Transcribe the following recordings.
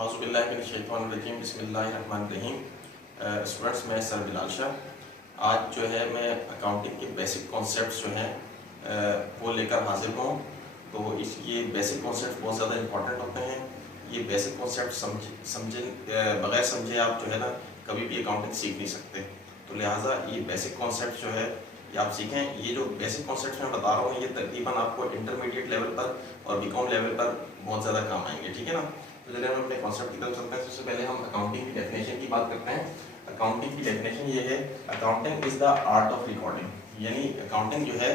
औज़ुबिल्लाहिमिनश्शैतानिर्रजीम बिस्मिल्लाहिर्रहमानिर्रहीम। स्टूडेंट्स, मैं सर बिलाल शाह आज जो है मैं अकाउंटिंग के बेसिक कॉन्सेप्ट्स जो हैं वो लेकर हाजिर हूँ। तो ये बेसिक कॉन्सेप्ट बहुत ज़्यादा इंपॉर्टेंट होते हैं। ये बेसिक कॉन्सेप्ट समझे बगैर समझे आप जो है ना कभी भी अकाउंटिंग सीख नहीं सकते। तो लिहाजा ये बेसिक कॉन्सेप्ट जो है ये आप सीखें। ये जो बेसिक कॉन्सेप्ट मैं बता रहा हूँ ये तकरीबन आपको इंटरमीडिएट लेवल पर और बीकॉम लेवल पर बहुत ज़्यादा काम आएंगे, ठीक है ना। तो चलिए हम अपने कॉन्सेप्ट की तरफ चलते हैं। सबसे पहले हम अकाउंटिंग की डेफिनेशन की बात करते हैं। अकाउंटिंग की डेफिनेशन ये है, accounting is the art of recording, यानी अकाउंटिंग जो है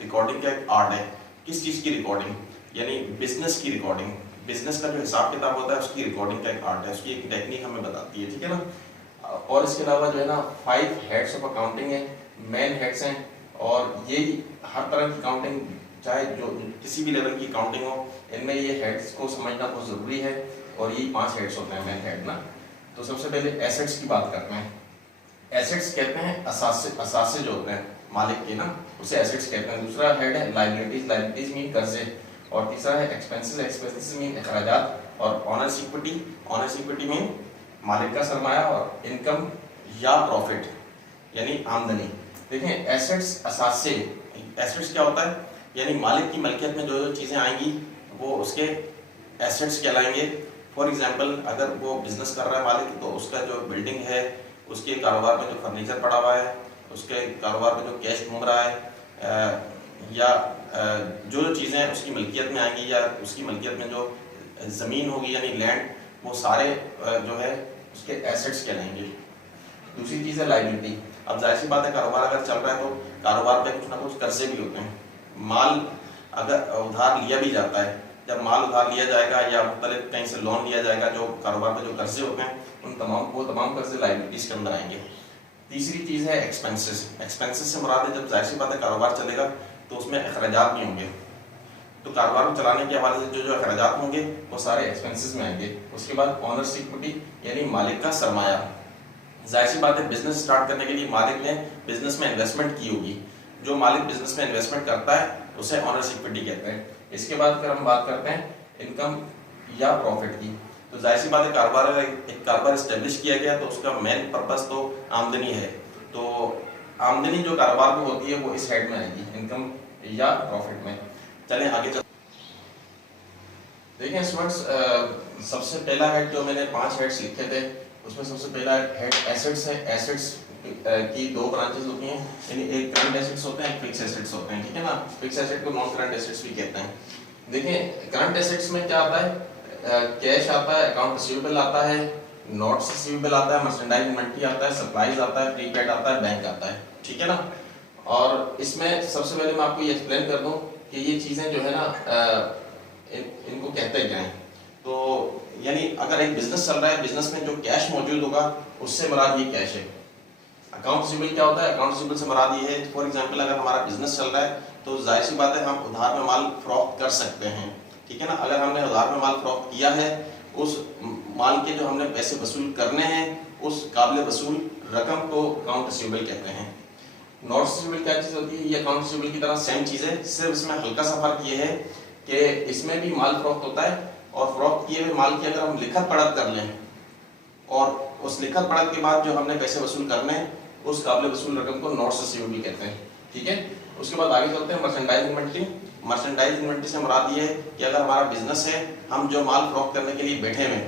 रिकॉर्डिंग का एक आर्ट है। किस चीज़ की रिकॉर्डिंग? यानी बिजनेस की रिकॉर्डिंग। बिजनेस का जो हिसाब किताब होता है उसकी रिकॉर्डिंग का एक आर्ट है, उसकी एक टेक्निक हमें बताती है, ठीक है ना। और इसके अलावा जो है ना 5 हेड्स ऑफ अकाउंटिंग है, मेन हेड्स हैं। और ये हर तरह की अकाउंटिंग, चाहे जो किसी भी लेवल की अकाउंटिंग हो, इनमें ये हेड्स को समझना बहुत ज़रूरी है। और ये 5 हेड्स होते हैं, मेन हेड ना। तो सबसे पहले एसेट्स की बात करते हैं। एसेट्स कहते हैं असासे जो होते हैं मालिक के ना, उसे एसेट्स कहते हैं। दूसरा हेड है लायबिलिटीज, लायबिलिटीज मीन कर्जे। और तीसरा है एक्सपेंसेस, एक्सपेंसेस मीन अखराजात। और owners equity, owners equity mean मालिक का सरमाया। और इनकम या प्रॉफिट यानी आमदनी। देखें एसेट्स असासे, एसेट्स क्या होता है? यानी मालिक की मलकियत में जो जो चीज़ें आएंगी वो उसके एसेट्स कहलाएंगे। फॉर एग्जांपल अगर वो बिजनेस कर रहा है मालिक, तो उसका जो बिल्डिंग है, उसके कारोबार में जो फर्नीचर पड़ा हुआ है, उसके कारोबार में जो कैश घूम रहा है, या जो जो चीज़ें उसकी मलकियत में आएंगी या उसकी मलकियत में जो ज़मीन होगी यानी लैंड, वो सारे जो है उसके एसेट्स कहलाएंगे। दूसरी चीज़ है लायबिलिटी। अब जाहिर सी बात है कारोबार अगर चल रहा है तो कारोबार पे कुछ ना कुछ कर्जे भी होते हैं। माल अगर उधार लिया भी जाता है, जब माल उधार लिया जाएगा या मुख्तलिफ कहीं से लोन लिया जाएगा, जो कारोबार पे जो कर्जे होते हैं उन तमाम कर्जे लायबिलिटीज के अंदर आएंगे। तीसरी चीज़ है एक्सपेंसेस। एक्सपेंसेस से मुराद है जब जाहिर सी बात है कारोबार चलेगा तो उसमें अखराजात भी होंगे, तो कारोबार को चलाने के हवाले से जो जो अखराजात होंगे वो सारे एक्सपेंसेस में आएंगे। उसके बाद ऑनर्स इक्विटी यानी मालिक का सरमाया। जाहिर सी बात है बिजनेस स्टार्ट करने के लिए मालिक ने बिजनेस में इन्वेस्टमेंट की होगी। जो मालिक बिजनेस में इन्वेस्टमेंट करता है उसे ऑनर्स इक्विटी कहते हैं। इसके बाद फिर हम बात करते हैं इनकम या प्रॉफिट की। तो जाहिर सी बात है कारोबार अगर एक कारोबार इस्टेब्लिश किया गया तो उसका मेन पर्पस तो आमदनी है। तो आमदनी जो कारोबार में होती है वो इस हेड में आएगी, इनकम या प्रॉफिट में। चलें आगे चलते। देखिए स्टूडेंट्स, सबसे पहला हेड जो मैंने 5 हेड्स लिखे थे उसमें सबसे पहला हेड एसेट्स है। एसेट्स की 2 ब्रांचेस होती हैं, यानी एक करंट एसेट्स होते हैं, एक फिक्स एसेट्स होते हैं, ठीक है ना। फिक्स एसेट को नॉन करंट एसेट्स भी कहते हैं। देखिए करंट एसेट्स में क्या आता है? कैश आता है, अकाउंट रिसीवेबल आता है, नोट्स रिसीवेबल आता है, मर्चेंडाइज इन्वेंटरी आता है, सप्लाईज आता है, प्रीपेड आता है, बैंक आता है, ठीक है ना। और इसमें सबसे पहले मैं आपको ये एक्सप्लेन कर दूं कि ये चीज़ें जो है ना इनको कहते क्या हैं। तो यानी अगर एक बिजनेस चल रहा है, बिजनेस में जो कैश मौजूद होगा उससे मुराद ये कैश है। अकाउंट रिसीवेबल क्या होता है? अकाउंट रिसीवेबल से मुराद ये है, फॉर एग्जांपल अगर हमारा बिजनेस चल रहा है तो जाहिर सी बात है हम उधार में माल फरोख्त कर सकते हैं, ठीक है ना। अगर हमने उधार में माल फरोख्त किया है, उस माल के जो हमने पैसे वसूल करने हैं उस काबिल वसूल रकम को अकाउंट रिसीवेबल कहते हैं। नॉट रिसीवेबल क्या चीज़ होती है? ये अकाउंट रिसीवेबल की तरह सेम चीज़ है, सिर्फ इसमें हल्का सा फर्क ये है कि इसमें भी माल फरोख्त होता है और फरोख्त किए हुए माल की अगर हम लिखत पढ़त कर लें और उस लिखत पढ़त के बाद जो हमने पैसे वसूल करने हैं उस काबिल वसूल रकम को नॉट रिसीवेबल कहते हैं, ठीक है। उसके बाद आगे चलते हैं मर्चेंडाइज इन्वेंटरी। मर्चेंडाइज इन्वेंटरी से मुराद ये है कि अगर हमारा बिजनेस है, हम जो माल फरोख्त करने के लिए बैठे हुए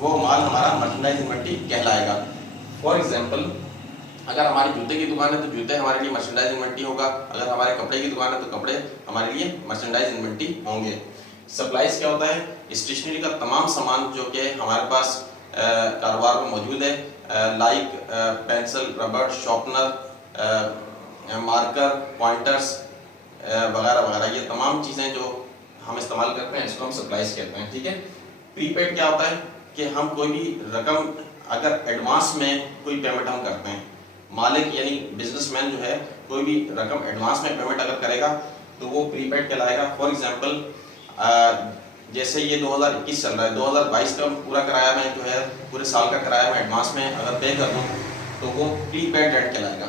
वो माल हमारा मर्चेंडाइज इन्वेंटरी कहलाएगा। फॉर एग्जांपल अगर हमारी जूते की दुकान है तो जूते हमारे लिए मर्चेंडाइज इन्वेंटरी होगा, अगर हमारे कपड़े की दुकान है तो कपड़े हमारे लिए मर्चेंडाइज इन्वेंटरी होंगे। सप्लाईज क्या होता है? स्टेशनरी का तमाम सामान जो कि हमारे पास कारोबार में मौजूद है, like pencil, rubber, sharpener, marker, pointers वगैरह वगैरह, ये तमाम चीज़ें जो हम इस्तेमाल करते हैं इसको हम सप्लाईज कहते हैं, ठीक है। प्रीपेड क्या होता है कि हम कोई भी रकम अगर एडवांस में कोई पेमेंट हम करते हैं, मालिक यानी बिजनेसमैन जो है कोई भी रकम एडवांस में पेमेंट अगर करेगा तो वो प्रीपेड कहलाएगा। फॉर एग्जांपल जैसे ये 2021 चल रहा है, 2022 का पूरा किराया मैं जो है पूरे साल का किराया मैं एडवांस में अगर पे कर दूँ तो वो प्रीपेड रेंट कहलाएगा,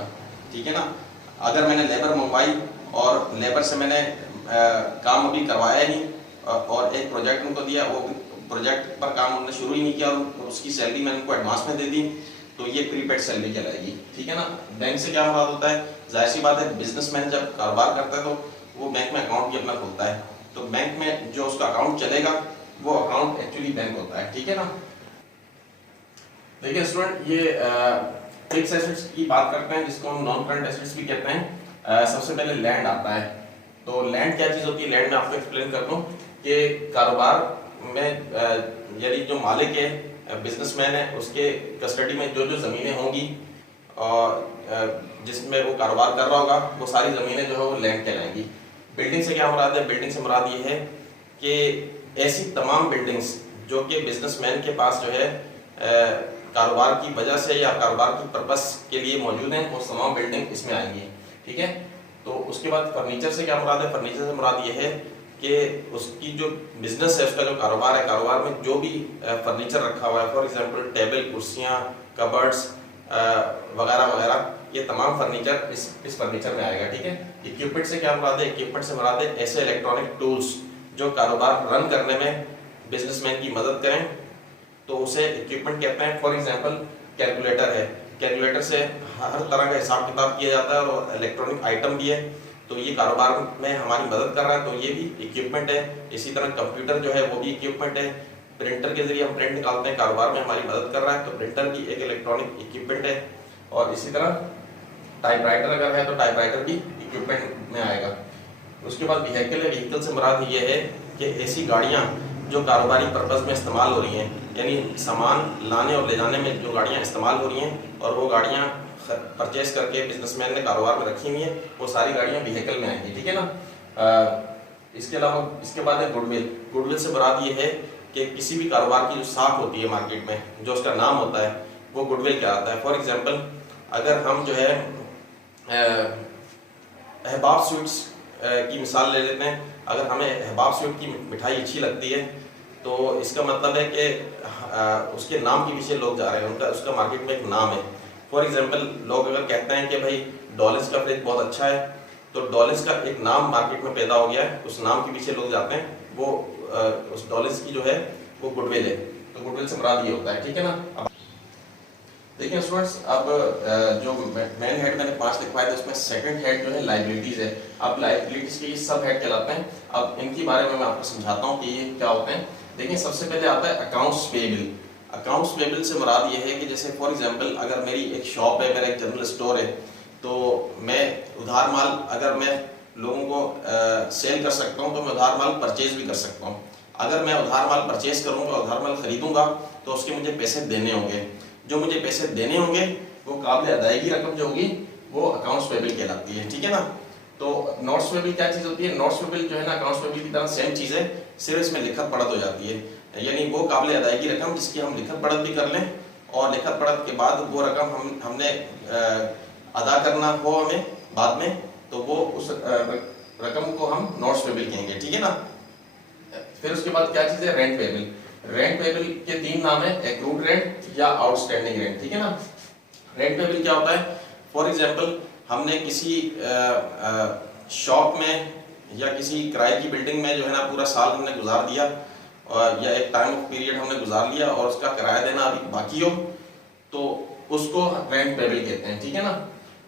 ठीक है ना। अगर मैंने लेबर मंगवाई और लेबर से मैंने काम अभी करवाया नहीं और एक प्रोजेक्ट उनको दिया, प्रोजेक्ट पर काम उन्होंने शुरू ही नहीं किया और उसकी सैलरी मैंने उनको एडवांस में दे दी, तो ये प्रीपेड सैलरी कहलाएगी, ठीक है ना। बैंक से क्या मुराद होता है, जाहिर सी बात है बिजनेसमैन जब कारोबार करता है तो वो बैंक में अकाउंट भी अपना खोलता है, तो बैंक में जो उसका अकाउंट चलेगा वो अकाउंट एक्चुअली बैंक होता है, ठीक है ना। देखिए स्टूडेंट, ये फिक्स एसेट्स की बात करते हैं जिसको हम नॉन करंट एसेट्स भी कहते हैं। सबसे पहले लैंड आता है, तो लैंड क्या चीज होती है, लैंड में आपको एक्सप्लेन कर दूं कि कारोबार में यदि जो मालिक है, बिजनेसमैन है, उसके कस्टडी में जो जो जमीनें होंगी और जिसमें वो कारोबार कर रहा होगा वो सारी जमीनें जो है वो लैंड कहलाएंगी। बिल्डिंग से क्या मुराद है, बिल्डिंग से मुराद ये है कि ऐसी तमाम बिल्डिंग्स जो कि बिजनेसमैन के पास जो है कारोबार की वजह से या कारोबार की पर्पस के लिए मौजूद हैं, वो तमाम बिल्डिंग इसमें आएंगी, ठीक है। तो उसके बाद फर्नीचर से क्या मुराद है, फर्नीचर से मुराद ये है कि उसकी जो बिजनेस है, उसका जो कारोबार है, कारोबार में जो भी फर्नीचर रखा हुआ है, फॉर एग्जांपल टेबल, कुर्सियां, कबर्ड्स वगैरह वगैरह, ये तमाम फर्नीचर इस फर्नीचर में आएगा, ठीक है। इक्विपमेंट से क्या मुराद है, इक्विपमेंट से मुराद है ऐसे इलेक्ट्रॉनिक टूल्स जो कारोबार रन करने में बिजनेसमैन की मदद करें, तो उसे इक्विपमेंट कहते हैं। फॉर एग्जांपल कैलकुलेटर है, कैलकुलेटर से हर तरह का हिसाब किताब किया जाता है और इलेक्ट्रॉनिक आइटम भी है, तो ये कारोबार में हमारी मदद कर रहा है, तो ये भी इक्विपमेंट है। इसी तरह कंप्यूटर जो है वो भी इक्विपमेंट है, प्रिंटर के जरिए हम प्रिंट निकालते हैं, कारोबार में हमारी मदद कर रहा है, तो प्रिंटर भी एक इलेक्ट्रॉनिक इक्विपमेंट है। और इसी तरह टाइपराइटर अगर है तो टाइपराइटर भी इक्विपमेंट में आएगा। उसके बाद व्हीकल है, व्हीकल से मुराद ये है कि ऐसी गाड़ियाँ जो कारोबारी पर्पस में इस्तेमाल हो रही हैं, यानी सामान लाने और ले जाने में जो गाड़ियाँ इस्तेमाल हो रही हैं और वो गाड़ियाँ परचेज करके बिजनेसमैन ने कारोबार में रखी हुई हैं, वो सारी गाड़ियाँ व्हीकल में आएंगी, ठीक है ना। इसके अलावा इसके बाद है गुडविल। गुडविल से मुराद ये है कि किसी भी कारोबार की जो साख होती है मार्केट में, जो उसका नाम होता है, वो गुडविल कहलाता है। फॉर एग्जाम्पल अगर हम जो है अहबाब स्वीट्स की मिसाल ले लेते हैं, अगर हमें अहबाब स्वीट की मिठाई अच्छी लगती है तो इसका मतलब है कि उसके नाम के पीछे लोग जा रहे हैं, उनका उसका मार्केट में एक नाम है। फॉर एग्जांपल लोग अगर कहते हैं कि भाई डॉलिस का फ्रिज बहुत अच्छा है, तो डॉलिस का एक नाम मार्केट में पैदा हो गया है, उस नाम के पीछे लोग जाते हैं, वो उस डॉलिस की जो है वो गुडविल है, तो गुडविल से मुराद ये होता है, ठीक है ना। देखिए स्टूडेंट्स, अब जो मेन हेड मैंने 5 लिखवाए थे उसमें सेकंड हेड जो है लायबिलिटीज है। अब लायबिलिटीज के ये सब हेड कहलाते हैं। अब इनके बारे में मैं आपको समझाता हूँ कि ये क्या होते हैं। देखिए सबसे पहले आता है अकाउंट्स पेएबल। अकाउंट्स पेएबल से मुराद ये है कि जैसे फॉर एग्जांपल अगर मेरी एक शॉप है, मेरा एक जनरल स्टोर है, तो मैं उधार माल अगर मैं लोगों को सेल कर सकता हूँ तो मैं उधार माल परचेज भी कर सकता हूँ। अगर मैं उधार माल परचेज करूँगा, उधार माल खरीदूंगा, तो उसके मुझे पैसे देने होंगे, जो मुझे पैसे देने होंगे वो काबिल अदायगी रकम जो होगी वो अकाउंट्स पेएबल कहलाती है, ठीक है ना। तो नोट्स पेएबल क्या चीज़ होती है, नोट्स पेएबल जो है ना अकाउंट्स पेएबल की तरह सेम चीज़ है, सिर्फ इसमें लिखत पढ़त हो जाती है, यानी वो काबिल अदायगी रकम जिसकी हम लिखत पढ़त भी कर लें और लिखत पढ़त के बाद वो रकम हमने अदा करना हो हमें बाद में, तो वो उस रकम को हम नोट्स पेएबल कहेंगे, ठीक है ना। फिर उसके बाद क्या चीज़ है, रेंट पेएबल। रेंट पेएबल के 3 नाम है, एक्रूड रेंट या आउटस्टैंडिंग रेंट, ठीक है ना। रेंट पेएबल क्या होता है, फॉर एग्जांपल हमने किसी शॉप में या किसी किराए की बिल्डिंग में जो है ना पूरा साल हमने गुजार दिया और या एक टाइम ऑफ पीरियड हमने गुजार लिया और उसका किराया देना अभी बाकी हो, तो उसको रेंट पेएबल कहते हैं, ठीक है ना।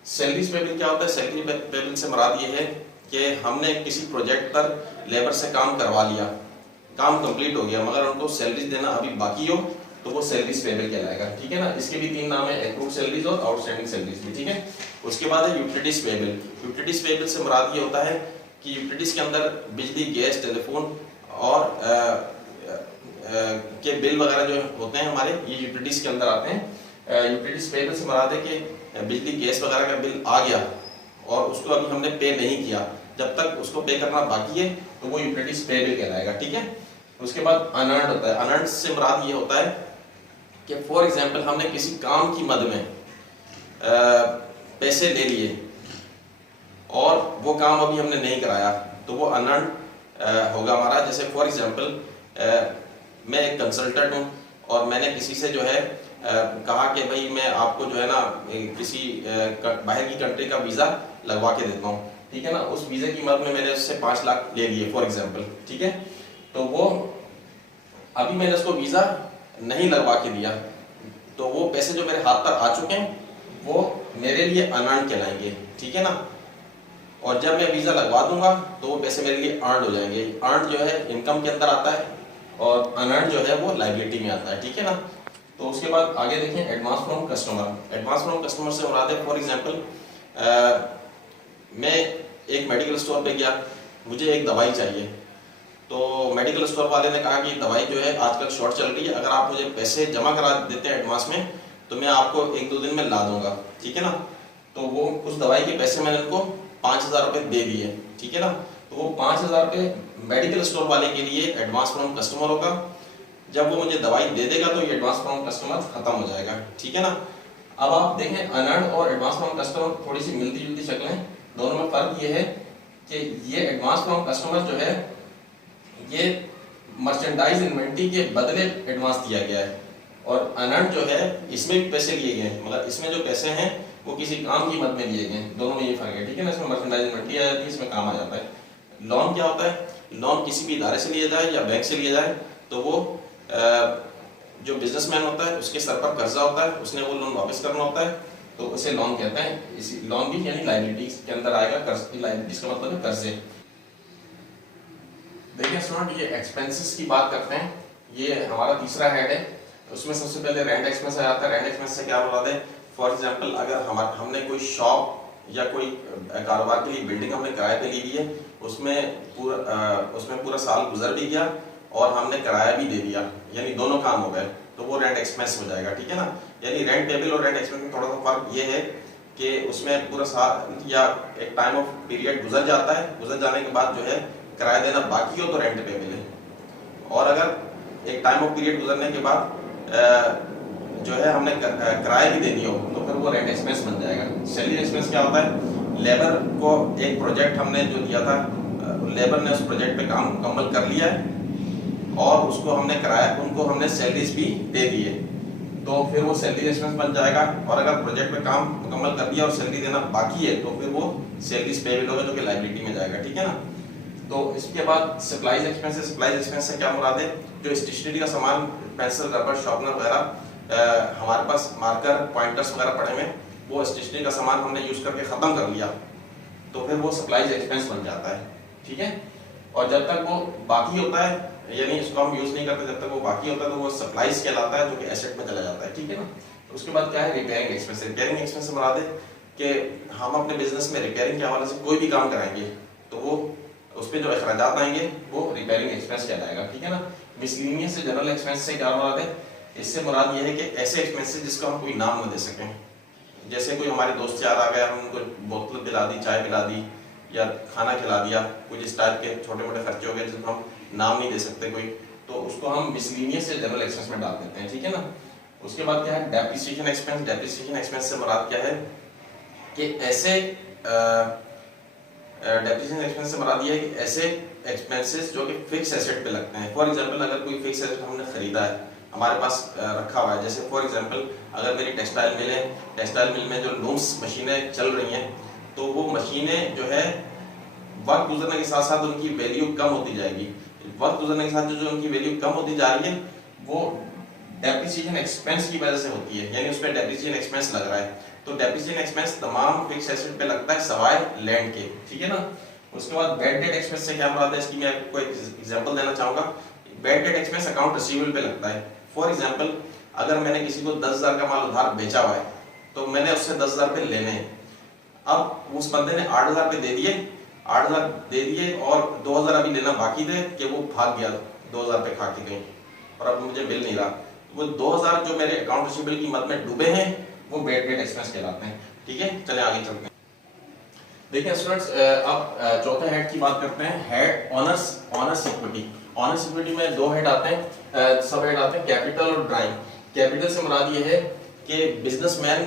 सैलरीज पेएबल क्या होता है, सैलरी पेएबल से मुराद ये है कि हमने किसी प्रोजेक्ट पर लेबर से काम करवा लिया, काम कंप्लीट हो गया, मगर उनको सैलरीज देना अभी बाकी हो, तो वो सैलरीज पेएबल कहलाएगा, ठीक है ना। इसके भी 3 नाम है, एक्रूड सैलरीज और आउटस्टैंडिंग सैलरीज भी, ठीक है। उसके बाद है यूटिलिटीज पेएबल। यूटिलिटीज पेएबल से मुराद ये होता है कि यूटिलिटीज के अंदर बिजली, गैस, टेलीफोन और के बिल वगैरह जो होते हैं हमारे, ये यूटिलिटीज के अंदर आते हैं। यूटिलिटीज पेएबल से मुराद है कि बिजली, गैस वगैरह का बिल आ गया और उसको अभी हमने पे नहीं किया, जब तक उसको पे करना बाकी है तो वो यूटिलिटीज पेएबल कहलाएगा, ठीक है। उसके बाद अनअर्न्ड होता है। अनअर्न्ड से मुराद ये होता है कि फॉर एग्जांपल हमने किसी काम की मद में पैसे ले लिए और वो काम अभी हमने नहीं कराया, तो वो अनअर्न्ड होगा हमारा। जैसे फॉर एग्जांपल मैं एक कंसल्टेंट हूँ और मैंने किसी से जो है कहा कि भाई मैं आपको जो है ना किसी बाहर की कंट्री का वीज़ा लगवा के देता हूँ, ठीक है ना। उस वीज़े की मद में मैंने उससे 5 लाख ले लिए फॉर एग्जांपल, ठीक है। तो वो अभी मैंने उसको वीज़ा नहीं लगवा के दिया, तो वो पैसे जो मेरे हाथ पर आ चुके हैं वो मेरे लिए अनअर्न्ड कहलाएंगे, ठीक है ना। और जब मैं वीज़ा लगवा दूंगा तो वो पैसे मेरे लिए अर्न हो जाएंगे। अर्न जो है इनकम के अंदर आता है और अनअर्न्ड जो है वो लायबिलिटी में आता है, ठीक है ना। तो उसके बाद आगे देखें advance from customer. Advance from customer से मुराद है, फॉर एग्जांपल मैं एक मेडिकल स्टोर पे गया, मुझे एक दवाई चाहिए, तो मेडिकल स्टोर वाले ने कहा कि दवाई जो है आजकल शॉर्ट चल रही है, अगर आप मुझे पैसे जमा करा देते हैं एडवांस में तो मैं आपको 1-2 दिन में ला दूंगा, ठीक है ना। तो वो उस दवाई के पैसे मैंने उनको 5,000 रुपये दे दिए, ठीक है ना। तो वो 5,000 रुपये मेडिकल स्टोर वाले के लिए एडवांस फ्रॉम कस्टमर होगा। जब वो मुझे दवाई दे देगा तो ये एडवांस फ्रॉम कस्टमर खत्म हो जाएगा, ठीक है ना। अब आप देखें अनअर्न्ड और एडवांस फ्रॉम कस्टमर थोड़ी सी मिलती जुलती शक्लें हैं, दोनों में फर्क ये है कि ये एडवांस फ्रॉम कस्टमर जो है ये मर्चेंडाइज इन्वेंट्री के बदले एडवांस दिया गया है, और अनअर्न्ड जो है इसमें भी पैसे लिए गए हैं, मतलब इसमें जो पैसे हैं वो किसी काम की मद में लिए गए हैं, दोनों में ये फर्क है, ठीक है ना। इसमें मर्चेंडाइज इन्वेंट्री आ जाती है, इसमें काम आ जाता है। लोन क्या होता है, लोन किसी भी इदारे से लिया जाए या बैंक से लिया जाए तो वो जो बिजनेसमैन होता है उसके सर पर कर्जा होता है, उसने वो लोन वापस करना होता है, तो उसे लोन कहते हैं। इसी लोन भी यानी लायबिलिटीज के अंदर आएगा, कर्ज। लायबिलिटीज का मतलब है कर्जे। देखिए स्टूडेंट, ये एक्सपेंसेस की बात करते हैं, ये हमारा तीसरा हेड है। उसमें सबसे पहले रेंट एक्सपेंस आ जाता है। रेंट एक्सपेंस से क्या मुराद है, फॉर एग्जांपल अगर हमने कोई शॉप या कोई कारोबार के लिए बिल्डिंग हमने किराए पे ली हुई है, उसमें पूरा साल गुजर भी गया और हमने किराया भी दे दिया, यानी दोनों काम हो गए, तो वो रेंट एक्सपेंस हो जाएगा, ठीक है ना। यानी रेंट पेबल और रेंट एक्सपेंस में थोड़ा सा फर्क ये है कि उसमें पूरा साल या एक टाइम ऑफ पीरियड गुजर जाता है, गुजर जाने के बाद जो है किराया देना बाकी हो तो रेंट पेबल है, और अगर एक टाइम ऑफ पीरियड गुजरने के बाद जो है हमने किराया भी देनी हो तो फिर वो रेंट एक्सपेंस बन जाएगा। सैलरी एक्सपेंस क्या होता है, लेबर को एक प्रोजेक्ट हमने जो दिया था, लेबर ने उस प्रोजेक्ट पे काम मुकम्मल कर लिया है और उसको हमने किराया, उनको हमने सैलरीज भी दे दी है, तो फिर वो सैलरी एक्सपेंस बन जाएगा। और अगर प्रोजेक्ट पे काम मुकम्मल कर दिया और सैलरी देना बाकी है तो फिर वो सैलरीज पेबल होगा, जो कि लायबिलिटी में जाएगा, ठीक है ना। तो इसके बाद सप्लाईज एक्सपेंस। सप्लाईज एक्सपेंस से क्या मुराद है, जो स्टेशनरी का सामान, पेंसिल, रबर, शार्पनर वगैरह, हमारे पास मार्कर, पॉइंटर्स वगैरह पड़े हुए, वो स्टेशनरी का सामान हमने यूज करके खत्म कर लिया तो फिर वो सप्लाईज एक्सपेंस बन जाता है, ठीक है। और जब तक वो बाकी होता है, यानी इसको हम यूज नहीं करते, जब तक वो बाकी होता है तो वो सप्लाईज कहलाता है, जो कि एसेट में चला जाता है, ठीक है ना। तो उसके बाद क्या है, रिपेयरिंग एक्सपेंस। रिपेयरिंग एक्सपेंस से मुराद है कि हम अपने बिजनेस में रिपेयरिंग के हवाले से कोई भी काम कराएंगे तो वो उस पर जो अखराजात आएंगे वो रिपेयरिंग एक्सपेंस कहलाएगा, ठीक है ना। मिसलेनियस से जनरल एक्सपेंस से क्या मुराद है, इससे मुराद ये है कि ऐसे एक्सपेंसेस जिसका हम कोई नाम न दे सकें, जैसे कोई हमारे दोस्त यार आ गया, हम उनको बोतल पिला दी, चाय पिला दी या खाना खिला दिया, कुछ इस टाइप के छोटे मोटे खर्चे हो गए जिसको हम नाम नहीं दे सकते कोई, तो उसको हम मिसलेनियस से जनरल एक्सपेंस में डाल देते हैं, ठीक है ना। उसके बाद क्या है, डेप्रिसिएशन एक्सपेंस। डेप्रिसिएशन एक्सपेंस से मुराद क्या है कि ऐसे डेप्रिसिएशन एक्सपेंस से मुराद ये है कि ऐसे एक्सपेंसेस जो कि फिक्स एसेट पे लगते हैं। फॉर एग्जांपल अगर कोई फिक्स एसेट हमने खरीदा है, हमारे पास रखा हुआ है, जैसे फॉर एग्जांपल अगर मेरी टेक्सटाइल मिल है, टेक्सटाइल मिल में जो लूम्स मशीनें चल रही हैं, तो वो मशीनें जो है वक्त गुजरने के साथ साथ उनकी वैल्यू कम होती जाएगी। वक्त गुजरने के साथ जो उनकी वैल्यू कम होती जा रही है वो डेप्रिसिएशन एक्सपेंस की वजह से होती है, यानी उस पर डेप्रिसिएशन एक्सपेंस लग रहा है। तो डेप्रिसिएशन एक्सपेंस तमाम फिक्स एसेट पे लगता है सवाए लैंड के, ठीक है ना। उसके बाद बैड डेट एक्सपेंस से क्या मुराद है, इसकी मैं आपको एक एग्जांपल देना चाहूंगा। Bad debt expense account receivable पे लगता है। फॉर एग्जांपल अगर मैंने किसी को 10,000 का माल उधार बेचा हुआ है तो मैंने उससे 10,000 रुपये लेने हैं, अब उस बंदे ने 8,000 रुपये दे दिए, 8,000 दे दिए और 2,000 अभी लेना बाकी थे कि वो भाग गया 2,000 रुपये खा के कहीं और अब मुझे बिल नहीं रहा, वो 2,000 जो मेरे अकाउंट रिसीवेबल की मद में डूबे हैं वो बैड डेट एक्सपेंस कहलाते हैं, ठीक है। चले आगे चलते हैं। देखिए स्टूडेंट्स, अब चौथे हेड की बात करते हैं, head honours equity. Owners equity में दो हेड आते हैं, सब हेड आते हैं, कैपिटल और ड्राइंग। कैपिटल से मुराद ये है कि बिजनेसमैन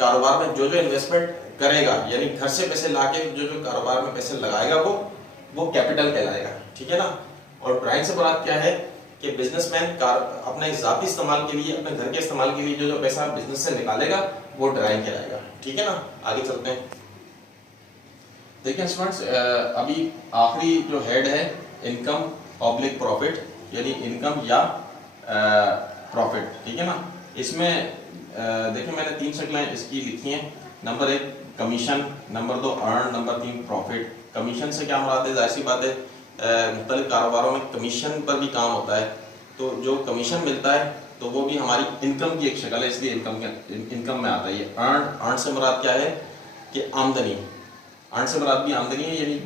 कारोबार में जो इन्वेस्टमेंट करेगा, यानी घर से पैसे लाके जो कारोबार में पैसे लगाएगा वो कैपिटल कहलाएगा, ठीक है ना। और ड्राइंग से मुराद क्या है कि बिजनेसमैन अपने जाती इस्तेमाल के लिए, अपने घर के इस्तेमाल के लिए जो पैसा बिजनेस से निकालेगा वो ड्राइंग कहलाएगा, ठीक है ना। आगे चलते हैं। देखिए स्टूडेंट्स, अभी आखिरी जो हेड है इनकम पब्लिक प्रॉफिट, यानी इनकम या प्रॉफिट, ठीक है ना। इसमें देखिए मैंने 3 शक्लें इसकी लिखी हैं। Number 1 commission, number 2 earn, number 3 profit. Commission से क्या मुराद है, जाहिर सी बात है मुख्तलिफ कारोबारों में कमीशन पर भी काम होता है, तो जो कमीशन मिलता है तो वो भी हमारी इनकम की एक शक्ल है, इसलिए इनकम में आता है ये। अर्न से मुराद क्या है कि आमदनी, अर्न से मुराद भी आमदनी है, यानी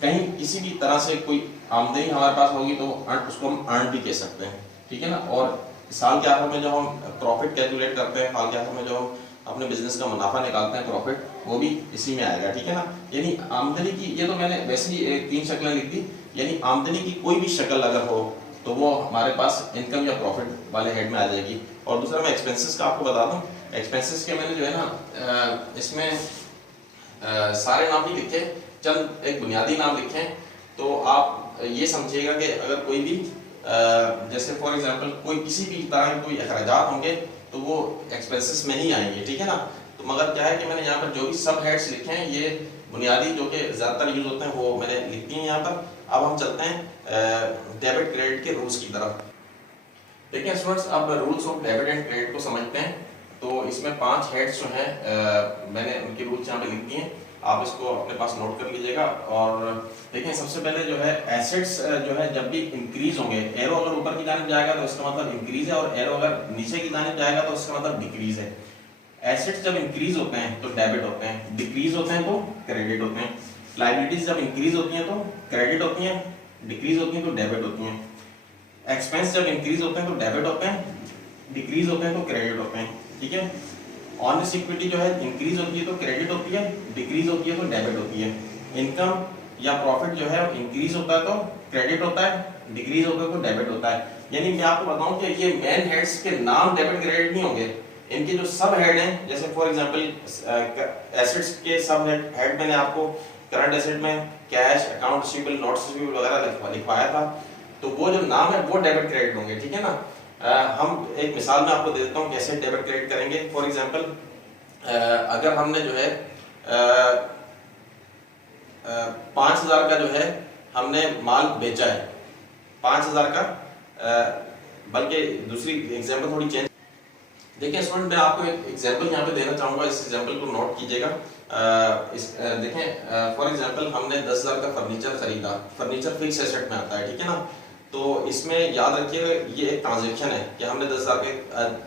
कहीं किसी भी तरह से कोई आमदनी हमारे पास होगी तो उसको हम अर्न भी कह सकते हैं, ठीक है ना। और साल के आखिर में जब हम प्रॉफिट कैलकुलेट करते हैं, साल के आखिर में जो हम अपने बिजनेस का मुनाफा निकालते हैं प्रॉफिट, वो भी इसी में आएगा, ठीक है ना। यानी आमदनी की, ये तो मैंने वैसे ही 3 शक्लें लिख दी, यानी आमदनी की कोई भी शक्ल अगर हो तो वो हमारे पास इनकम या प्रॉफिट वाले हेड में आ जाएगी। और दूसरा मैं एक्सपेंसेस का आपको बता दूं, एक्सपेंसेस के मैंने जो है ना इसमें सारे नाम नहीं लिखे, चंद एक बुनियादी नाम लिखे हैं। तो आप ये समझिएगा कि अगर कोई भी जैसे फॉर एग्जांपल कोई किसी भी तरह के कोई अखराजात होंगे तो वो एक्सपेंसेस में ही आएंगे, ठीक है ना। तो मगर क्या है कि मैंने यहाँ पर जो भी सब हेड्स लिखे हैं ये बुनियादी जो कि ज़्यादातर यूज होते हैं वो मैंने लिख दिए हैं यहाँ पर। अब हम चलते हैं डेबिट क्रेडिट के रूल्स की तरफ। देखिए स्टूडेंट्स, अब rules of debit and credit को समझते हैं। तो इसमें 5 हेड्स जो हैं मैंने उनके रूल्स यहाँ पे लिख दिए हैं, आप इसको अपने पास नोट कर लीजिएगा। और देखिए सबसे पहले जो है एसेट्स जो है जब भी इंक्रीज होंगे, एरो अगर ऊपर की जानिब जाएगा तो इसका मतलब इंक्रीज है, और एरो अगर नीचे की जानिब जाएगा तो इसका मतलब डिक्रीज है। एसेट्स जब इंक्रीज होते हैं तो डेबिट होते हैं, डिक्रीज होते हैं तो क्रेडिट होते हैं। लायबिलिटीज जब इंक्रीज होती हैं तो क्रेडिट होती हैं, डिक्रीज होती हैं तो डेबिट होती हैं। एक्सपेंस जब इंक्रीज होते हैं तो डेबिट होते हैं, डिक्रीज होते हैं तो क्रेडिट होते हैं, ठीक है। ऑनरेस्ट इक्विटी जो है इंक्रीज होती है तो क्रेडिट होती है, डिक्रीज होती है तो डेबिट होती है। इनकम या प्रॉफिट जो है इंक्रीज होता है तो क्रेडिट होता है, डिक्रीज होता है तो डेबिट होता है। यानी मैं आपको बताऊं कि ये मेन हेड्स के नाम डेबिट क्रेडिट नहीं होंगे, इनके जो सब हेड हैं, जैसे फॉर एग्जांपल एसेट्स के सब हेड मैंने आपको करंट एसेट में cash, account receivable, notes receivable वगैरह लिखवाया था, तो वो जो नाम है वो डेबिट क्रेडिट होंगे, ठीक है ना। हम एक मिसाल में आपको दे देता हूँ कैसे डेबिट क्रेडिट करेंगे। फॉर एग्जांपल अगर हमने जो है 5000 का जो है हमने माल बेचा है, 5000 का, बल्कि दूसरी एग्जांपल थोड़ी चेंज। देखिए स्टूडेंट, मैं आपको एक एग्जांपल यहाँ पे देना चाहूँगा, इस एग्जांपल को नोट कीजिएगा। देखें फॉर एग्जांपल हमने 10,000 का फर्नीचर खरीदा, फर्नीचर फिक्स एसेट में आता है, ठीक है ना। तो इसमें याद रखिएगा ये एक ट्रांजैक्शन है कि हमने 10,000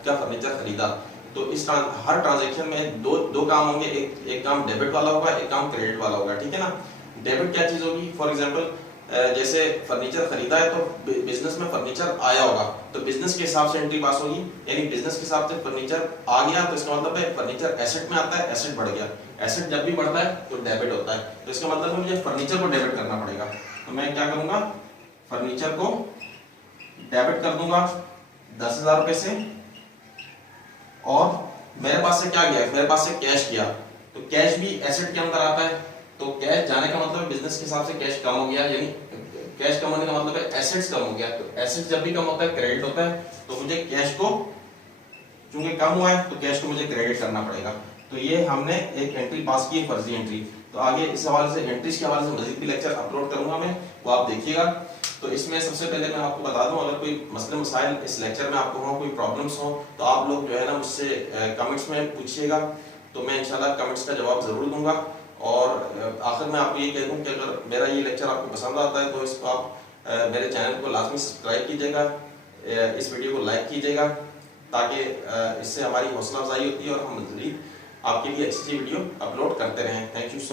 का फर्नीचर खरीदा। तो इस हर ट्रांजैक्शन में दो काम होंगे, एक काम डेबिट वाला होगा, एक काम क्रेडिट वाला होगा, ठीक है ना। डेबिट क्या चीज होगी, फॉर एग्जांपल जैसे फर्नीचर खरीदा है तो बिजनेस में फर्नीचर आया होगा तो बिजनेस के हिसाब से एंट्री पास होगी, यानी बिजनेस के हिसाब से फर्नीचर आ गया तो इसका मतलब है फर्नीचर एसेट में आता है, एसेट बढ़ गया। एसेट जब भी बढ़ता है तो डेबिट होता है, तो इसका मतलब है मुझे फर्नीचर को डेबिट करना पड़ेगा। तो मैं क्या करूंगा, फर्नीचर को डेबिट कर दूंगा 10,000 रुपए से, और मेरे पास से क्या गया, मेरे पास से कैश गया, तो कैश भी एसेट के अंदर आता है। तो कैश जाने का मतलब बिजनेस के हिसाब से कैश कम हो गया, यानी कैश कम होने का मतलब है एसेट्स कम हो गया। तो एसेट्स जब भी कम होता है क्रेडिट होता है, तो मुझे कैश को चूंकि कम हुआ है तो कैश को मुझे क्रेडिट करना पड़ेगा। तो ये हमने एक एंट्री पास की है, फर्जी एंट्री। तो आगे इस हवाले से एंट्रीज के हवाले से मजीद भी लेक्चर अपलोड करूंगा मैं, वो आप देखिएगा। तो इसमें सबसे पहले मैं आपको बता दूं, अगर कोई मसले मसाइल इस लेक्चर में आपको हो, कोई प्रॉब्लम्स हो, तो आप लोग जो है ना मुझसे कमेंट्स में पूछिएगा, तो मैं इंशाल्लाह कमेंट्स का जवाब जरूर दूंगा। और आखिर में आपको ये कह दूं कि अगर मेरा ये लेक्चर आपको पसंद आता है तो इसको आप मेरे चैनल को लाजमी सब्सक्राइब कीजिएगा, इस वीडियो को लाइक कीजिएगा, ताकि इससे हमारी हौसला अफजाई होती है और हम मज़ीद आपके लिए अच्छी वीडियो अपलोड करते रहें। Thank you so